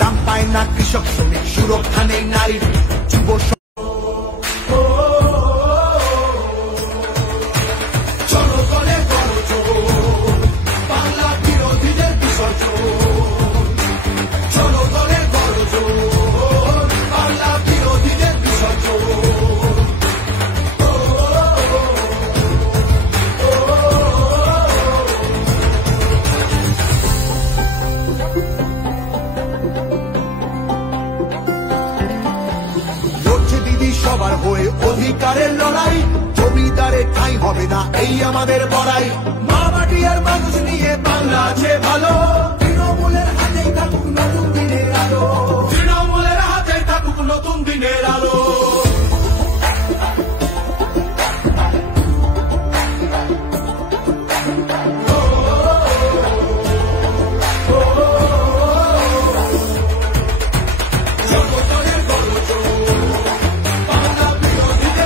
দাম পায় না কৃষক শ্রমিক, সুরক্ষা নেই নারীর। যুব জনগণের গর্জন, বাংলা বিরোধীদের বিসর্জন। জনগণের গর্জন, বাংলা বিরোধীদের বিসর্জন। লড়ছে দিদি সবার হয়ে অধিকারের লড়াই, জমিদারে ঠাঁই হবে না এই আমাদের বড়াই। মা মাটি আর মানুষ নিয়ে বাংলা আছে ভালো। তৃণমূলের হাতেই থাকুক নতুন দিনের আলো। তৃণমূলের হাতেই থাকুক নতুন দিনের আলো। জনগণের গর্জন, বাংলা বিরোধীদের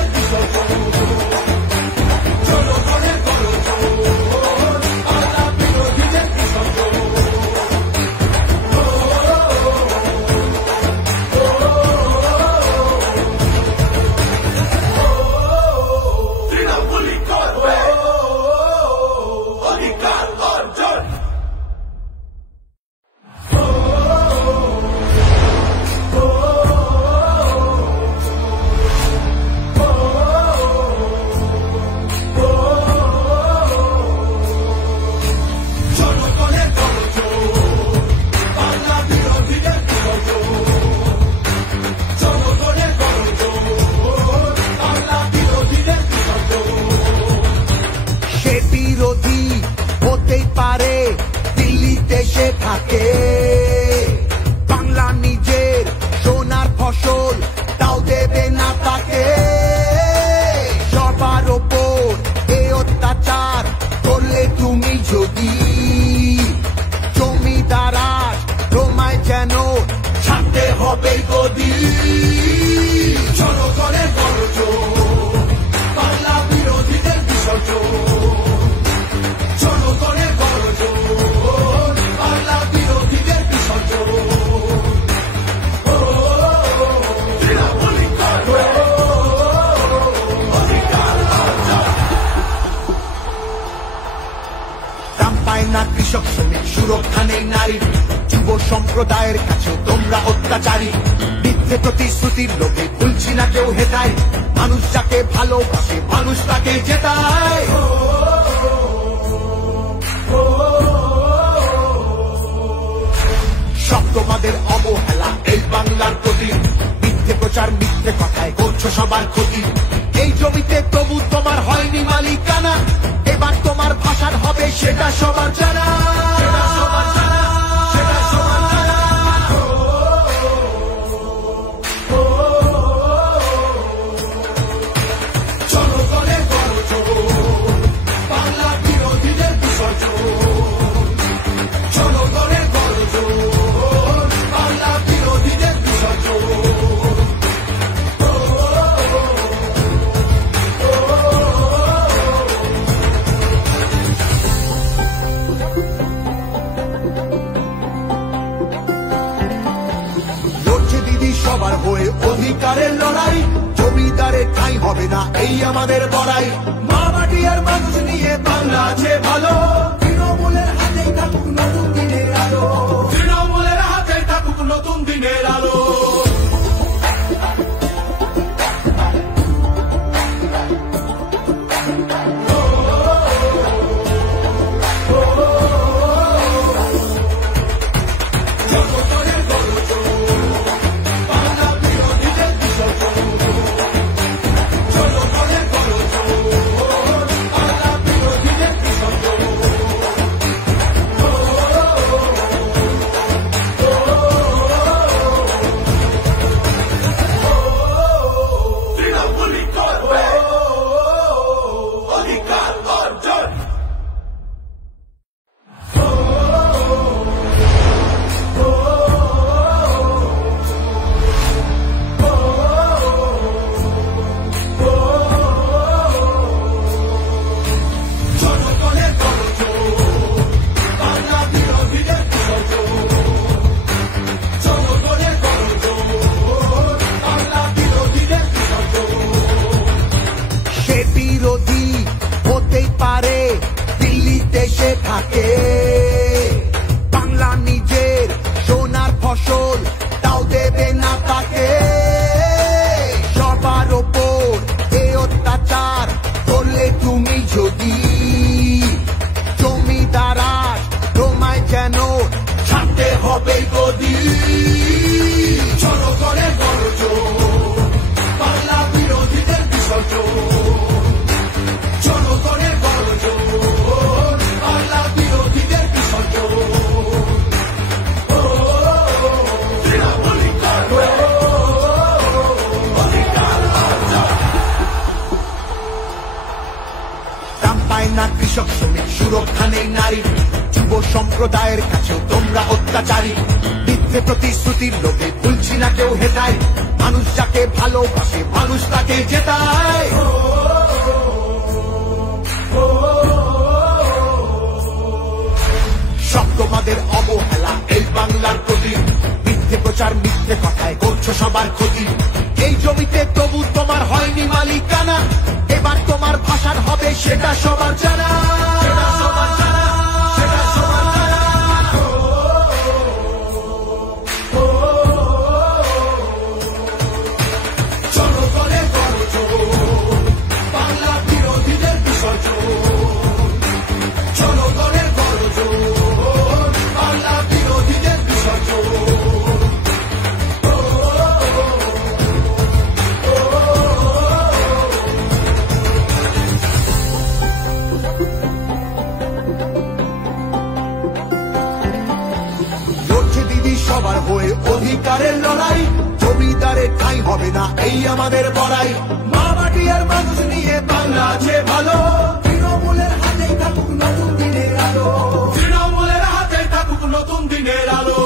হবে গদির জনগণের গর্জন বাংলা বিরোধীদের বিসর্জন জনগণের গর্জন বাংলা বিরোধীদের বিসর্জন না কৃষক শ্রমিক সুরক্ষা নেই নারীর যুব সম্প্রদায়ের কাছে তোমরা অত্যাচারী মিথ্যে প্রতিশ্রুতির লোভে ভুলছি না কেউ হেতায় মানুষ যাকে ভালোবাসে মানুষ তাকে জেতায় সব তোমাদের অবহেলা এই বাংলার প্রতি মিথ্যে প্রচার মিথ্যে কথায় করছো সবার ক্ষতি এই জমিতে তবু তোমার হয়নি মালিকানা এবার তোমার ভাষার হবে সেটা সবার জানা জনগণের গর্জন বাংলা বিরোধীদের বিসর্জন জনগণের গর্জন বাংলা বিরোধীদের বিসর্জন সবার হয়ে অধিকারের লড়াই জমিদারে ঠাঁই হবে না এই আমাদের বড়াই মা মাটি আর মানুষ নিয়ে বাংলা আছে ভালো তৃণমূলের হাতেই থাকুক নতুন দিনের আলো তৃণমূলের হাতেই থাকুক নতুন দিনের আলো বাংলা নিজের সোনার ফসল তাও দেবে না তাকে সবার ওপর এ অত্যাচার করলে তুমি যদি জমিদারা তোমায় যেন ছাড়তে হবে গদি জনগণের গর্জন বাংলা বিরোধীদের বিসর্জন জনগণের গর্জন কৃষক শ্রমিক সুরক্ষা নেই নারীর যুব সম্প্রদায়ের কাছেও তোমরা অত্যাচারী মিথ্যে প্রতিশ্রুতির লোভে ভুলছি না কেউ হেতায় মানুষ যাকে ভালোবাসে মানুষ তাকে জেতায় সব তোমাদের অবহেলা এই বাংলার প্রতি মিথ্যে প্রচার মিথ্যে কথায় করছো সবার ক্ষতি এই জমিতে তবু তোমার হয়নি মালিকানা এবার তোমার ভাষার হবে সেটা সবার জানা জনগণের গর্জন বাংলা বিরোধীদের বিসর্জন জনগণের গর্জন বাংলা বিরোধীদের বিসর্জন সবার হয়ে অধিকারের লড়াই জমিদারে ঠাঁই হবে না এই আমাদের বড়াই মা মাটি আর মানুষ নিয়ে বাংলা আছে ভালো তৃণমূলের হাতেই থাকুক নতুন দিনের আলো তৃণমূলের হাতেই থাকুক নতুন দিনের আলো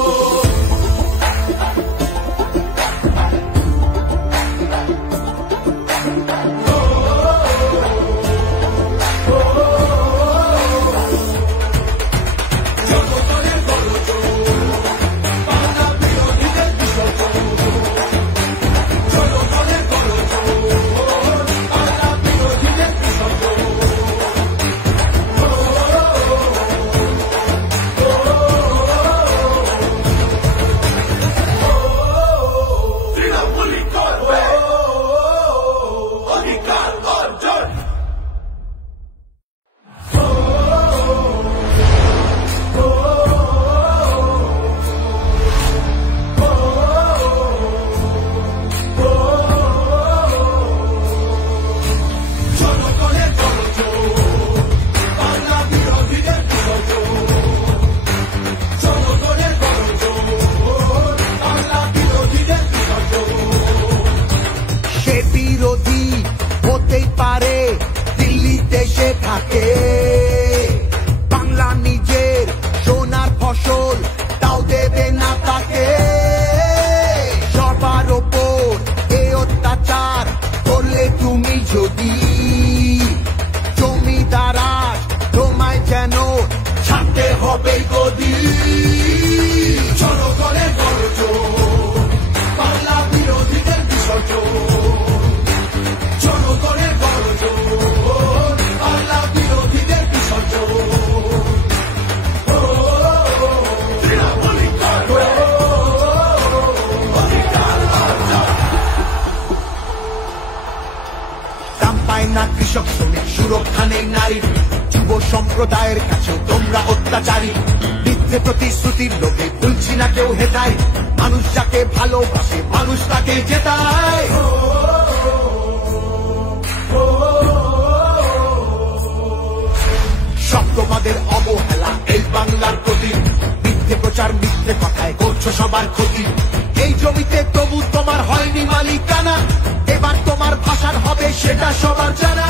যদি জমিদার আজ তোমায় যেন ছাড়তে হবে গদি। জনগণের গর্জন, বাংলা বিরোধীদের বিসর্জন। জনগণের গর্জন, বাংলা বিরোধীদের বিসর্জন। দাম পায় না কৃষক শ্রমিক, সুরক্ষা নেই নারীর, যুব সম্প্রদায়ের কাছেও তোমরা অত্যাচারী। মিথ্যে প্রতিশ্রুতির লোভে ভুলছি না কেউ হেতায়, মানুষ যাকে ভালোবাসে মানুষ তাকে জেতায়। সব তোমাদের অবহেলা এই বাংলার প্রতি, মিথ্যে প্রচার মিথ্যে কথায় করছো সবার ক্ষতি। এই জমিতে তবু তোমার হয়নি মালিকানা, এবার তোমার ভাষার হবে সেটা সবার জানা।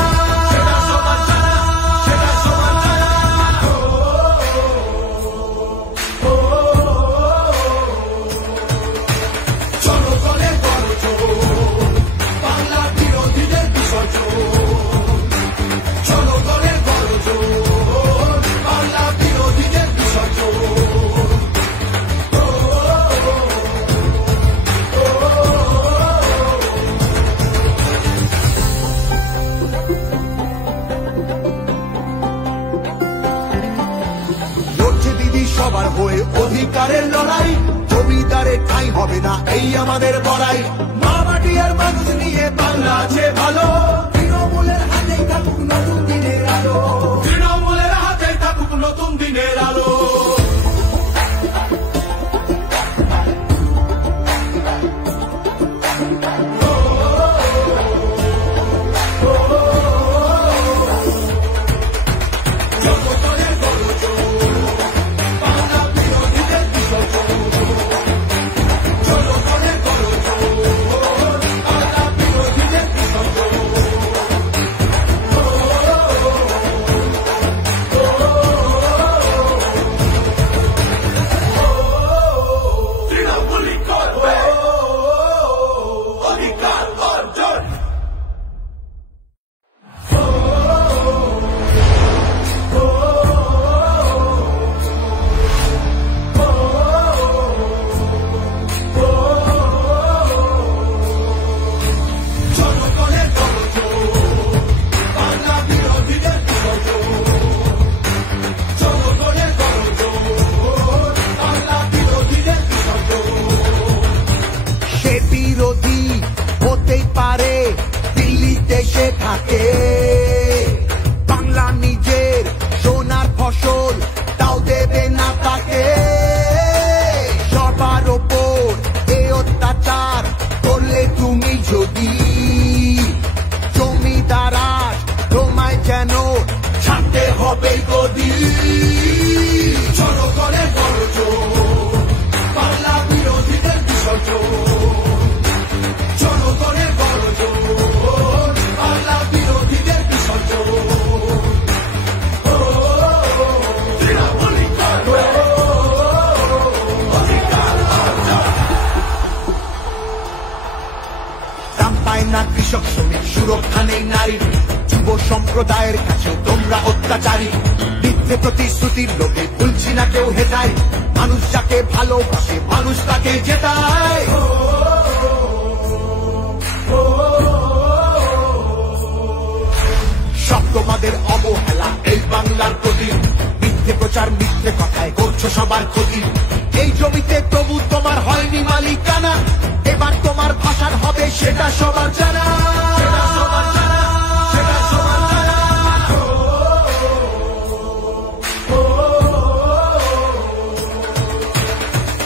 জনগণের গর্জন, বাংলা বিরোধীদের বিসর্জন। জনগণের গর্জন, বাংলা বিরোধীদের বিসর্জন। লড়ছে দিদি সবার হয়ে অধিকারের লড়াই, জমিদারে ঠাঁই হবে না এই আমাদের বড়াই। মা মাটি আর মানুষ নিয়ে বাংলা আছে ভালো, তৃণমূলের হাতেই থাকুক নতুন দিনের আলো। তৃণমূলের হাতেই থাকুক নতুন দিনের আলো। বিরোধী হতেই পারে দিল্লিতে সে থাকে, বাংলা নিজের সোনার ফসল তাও দেবে না তাকে। সবার ওপর এ অত্যাচার করলে তুমি যদি, জমিদার আজ তোমায় যেন ছাড়তে হবে গদি। জনগণের গর্জন, বাংলা বিরোধীদের বিসর্জন। জনগণের গর্জন, বাংলা বিরোধীদের বিসর্জন। দাম পায় না কৃষক শ্রমিক, সুরক্ষা নেই নারীর, যুব সম্প্রদায়ের কাছেও তোমরা অত্যাচারী। মিথ্যে প্রতিশ্রুতির লোভে ভুলছি না কেউ হেতায়, মানুষ যাকে ভালোবাসে মানুষ তাকে জেতায়। সব তোমাদের অবহেলা এই বাংলার প্রতি, মিথ্যে প্রচার মিথ্যে কথায় করছো সবার ক্ষতি। এই জমিতে তবু তোমার হয়নি মালিকানা, এবার তোমার ভাষার হবে সেটা সবার জানা।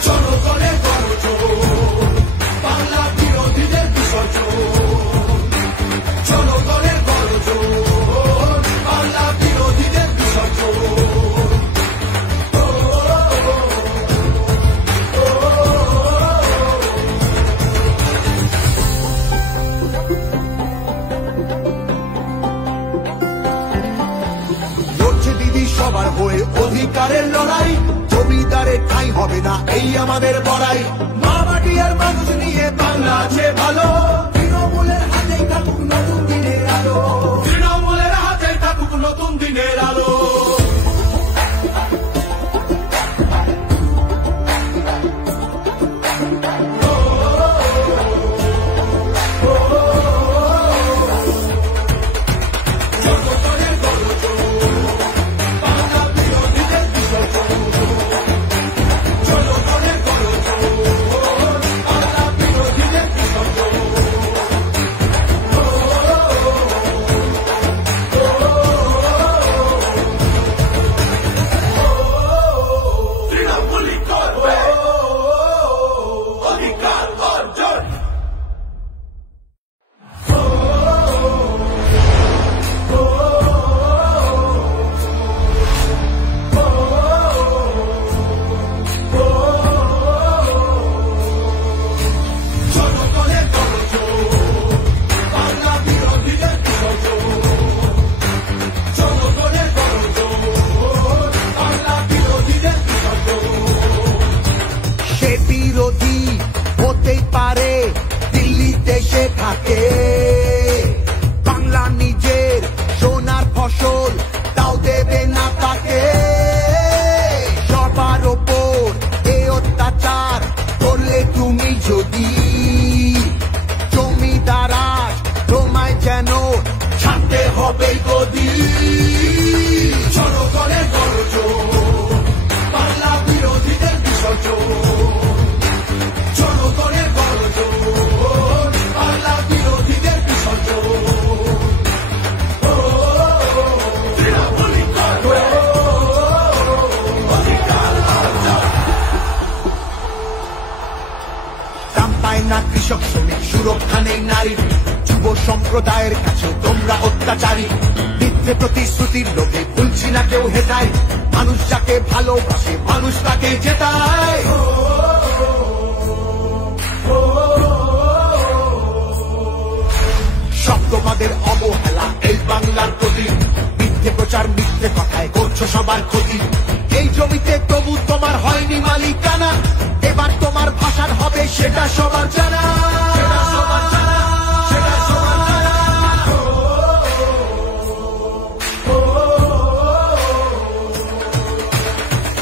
জনগণের গর্জন, বাংলা বিরোধীদের বিসর্জন। জনগণের গর্জন, বাংলা বিরোধীদের বিসর্জন। লড়ছে দিদি সবার হয়ে অধিকারের লড়াই, জমিদারে ঠাঁই হবে না এই আমাদের বড়াই। মা মাটি আর মানুষ নিয়ে বাংলা আছে ভালো, তৃণমূলের হাতেই থাকুক নতুন দিনের আলো। থাকে। বাংলা নিজের সোনার ফসল, তাও দেবে না তাকে। সবার ওপর এ অত্যাচার করলে তুমি যদি জমিদার আজ তোমায় যেন ছাড়তে হবে গদি। জনগণের গর্জন, বাংলা বিরোধীদের বিসর্জন। জনগণের গর্জন, বাংলা বিরোধীদের বিসর্জন। দাম পায় না কৃষক শ্রমিক, সুরক্ষা নেই নারীর, যুব সম্প্রদায়ের কাছে তোমরা অত্যাচারী। মিথ্যে প্রতিশ্রুতির লোভে ভুলছি না কেউ হেতায়, মানুষ যাকে ভালোবাসে মানুষ তাকে জেতায়। সব তোমাদের অবহেলা এই বাংলার প্রতি, মিথ্যে প্রচার মিথ্যে কথায় করছো সবার ক্ষতি। এই জমিতে তবু তোমার হয়নি মালিকানা, এবার তোমার ভাষার হবে সেটা সবার জানা।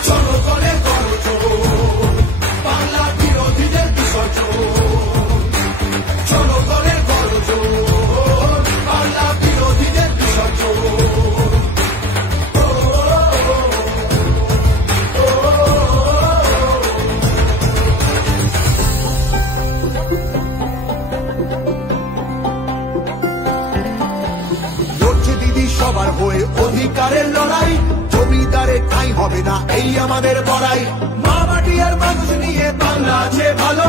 জনগণের গর্জন, বাংলা বিরোধীদের বিসর্জন। জনগণের গর্জন, বাংলা বিরোধীদের বিসর্জন। লড়ছে দিদি সবার হয়ে অধিকারের লড়াই, জমিদারে ঠাঁই হবে না এই আমাদের বড়াই। মা মাটি আর মানুষ নিয়ে বাংলা আছে ভালো।